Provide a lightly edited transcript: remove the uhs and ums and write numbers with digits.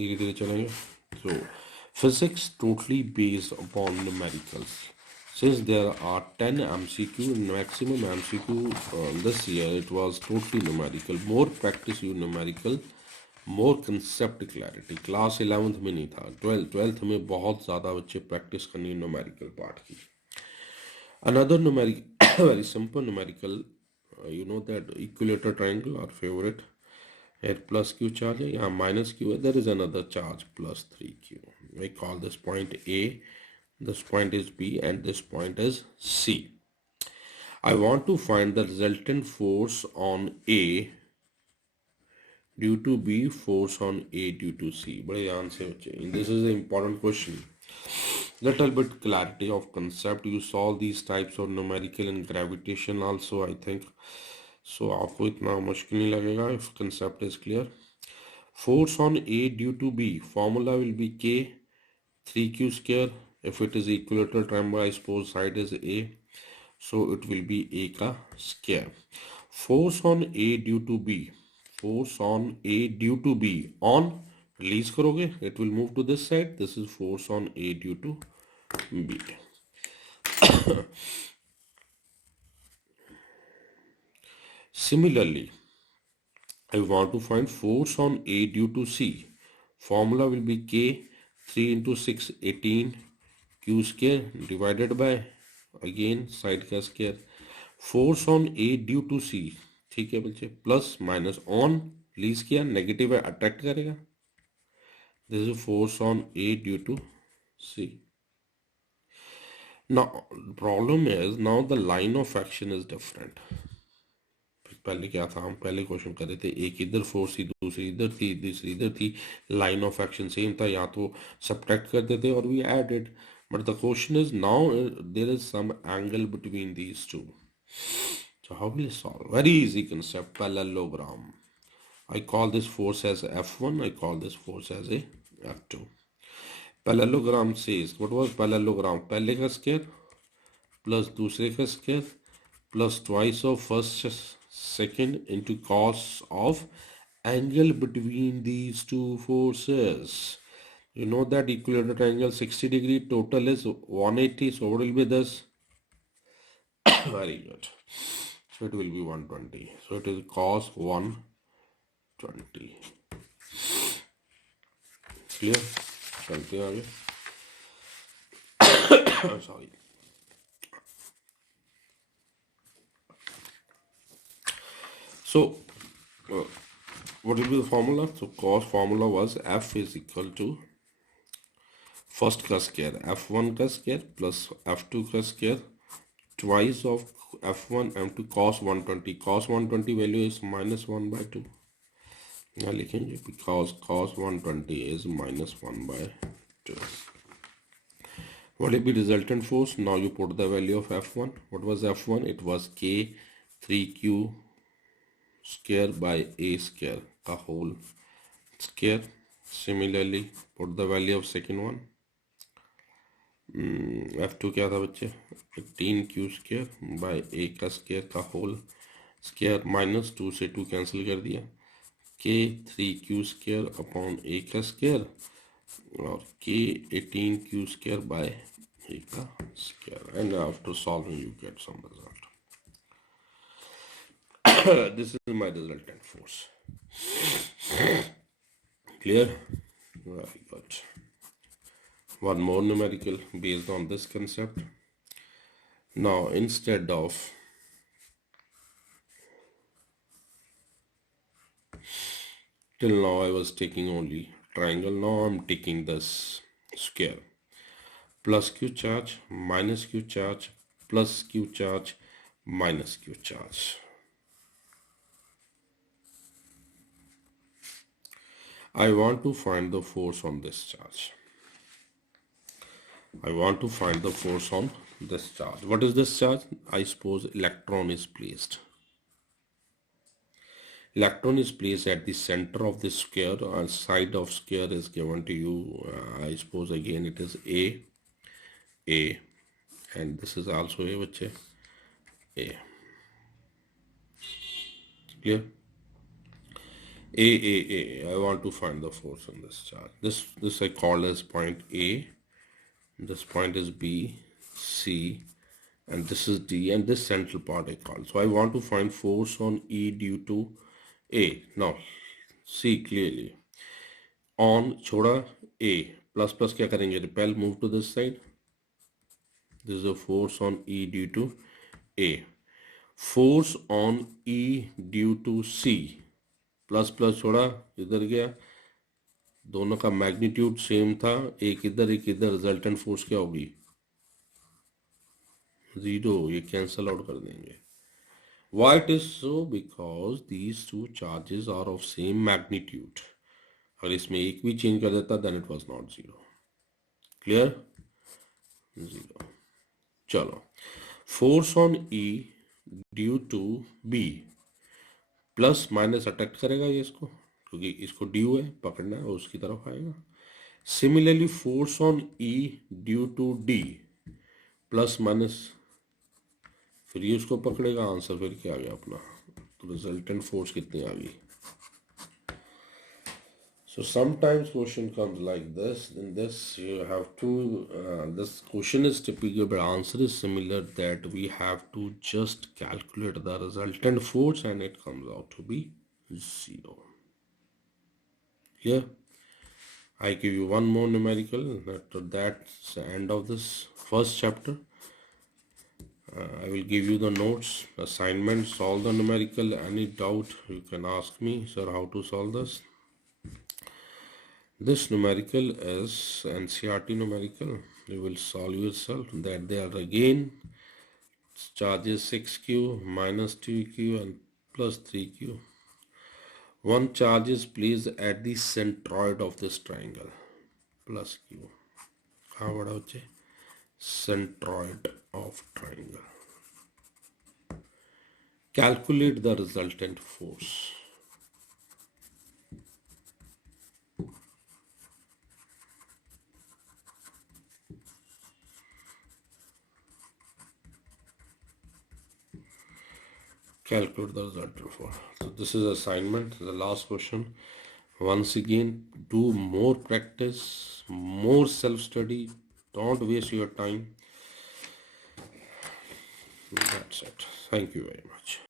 धीरे धीरे चलेंगे. So, physics totally based upon numericals. Since there are 10 MCQ, maximum MCQ this year, it was totally numerical. More practice you numerical, more concept clarity. Class 11th में नहीं था, 12th में बहुत ज़्यादा बच्चे practice करनी है numerical part की. Another numerical, very simple numerical, you know that equilateral triangle, our favorite. Here plus q charge है, यहाँ minus q है, there is another charge plus 3q. We call this point A, this point is B, and this point is C. I want to find the resultant force on A due to B, force on A due to C. बड़े ध्यान से बच्चे, this is an important question. Little bit clarity of concept. You solve these types of numerical and gravitation also, I think. So आपको इतना मुश्किल नहीं लगेगा if concept is clear. Force on A due to B, formula will be K 3Q square. If it is equilateral triangle, I suppose side is A, so it will be A का square. Force on A due to B, force on A due to B, on release करोगे, it will move to this side. This is force on A due to B. Similarly, I want to find force on A due to C. Formula will be K 3 into 6 18 Q square divided by again side का square. Force on A due to C, ठीक है बच्चे, plus minus on release किया, negative है, attract करेगा. This is force on A due to C. Now problem is now the line of action is different. पहले क्या था, हम पहले क्वेश्चन कर रहे थे, एक इधर फोर्स थी, दूसरी इधर थी, तीसरी इधर थी, लाइन ऑफ एक्शन सेम था, या तो सब्ट्रैक्ट करते थे और we added. But the question is now there is some angle between these two. So how will you solve? Very easy concept, parallelogram. I call this force as F1, I call this force as a F2. Parallelogram says, what was parallelogram? पहले का square plus दूसरे का square plus twice of first second into cos of angle between these two forces. You know that equilateral triangle 60 degree, total is 180, so what will be this? Very good. So it will be 120. So it is cos 120. Clear? चलते हैं आगे. Sorry. So, what will be the formula? So, cos formula was F is equal to first का square, F1 का square plus F2 का square twice of F1 M2 cos 120. Cos 120 value is minus 1 by 2. यहाँ लिखेंगे because cos 120 is minus 1 by 2. What will be resultant force? Now you put the value of F1. What was F1? It was K 3Q square by A square का whole square. Similarly, put the value of second one. F2 क्या था बच्चे? 18Q square by A का square का whole square minus 2 से 2 cancel कर दिया. K 3Q square upon A का square और K 18Q square by A का square. And after solving you get some result. This is my resultant force. Clear? Very good. One more numerical based on this concept. Now instead of till now I was taking only triangle, now I'm taking this square. Plus Q charge, minus Q charge, plus Q charge, minus Q charge. I want to find the force on this charge. I want to find the force on this charge. What is this charge? I suppose electron is placed. Electron is placed at the center of this square, and side of square is given to you. I suppose again it is A, and this is also A, which is A. Clear? I want to find the force on this charge. This I call as point A. This point is B, C, and this is D, and this central part I call. So I want to find force on E due to A. Now, see clearly. On छोड़ा A, plus plus क्या करेंगे? Repel, move to this side. This is a force on E due to A. Force on E due to C. Plus plus छोड़ा इधर गया, दोनों का magnitude same था, एक इधर, रिजल्टेंट फोर्स क्या होगी? जीरो. ये कैंसल आउट कर देंगे. Why it is so? Because these two charges are of same magnitude. अगर इसमें एक भी चेंज कर देता then it was not zero. Clear? Zero. चलो. Force on E due to B. Plus minus attack करेगा ये इसको, क्योंकि इसको ड्यू है, पकड़ना है और उसकी तरफ आएगा. Similarly force on E due to D, plus minus, फिर ये उसको पकड़ेगा. आंसर फिर क्या आ गया अपना? तो रिजल्टेंट फोर्स कितनी आ गई? So sometimes question comes like this. In this you have to, this question is typical but answer is similar, that we have to just calculate the resultant force and it comes out to be zero. Here I give you one more numerical. That's the end of this first chapter. I will give you the notes, assignments, solve the numerical. Any doubt you can ask me, sir, how to solve this. This numerical is NCRT numerical. You will solve yourself. That they are again charges 6q minus 2q and plus 3q. One charge is placed at the centroid of this triangle, plus q. How about it? Centroid of triangle. Calculate the resultant force. Calculate the resultant force. So this is assignment, the last question. Once again, do more practice, more self-study. Don't waste your time. That's it. Thank you very much.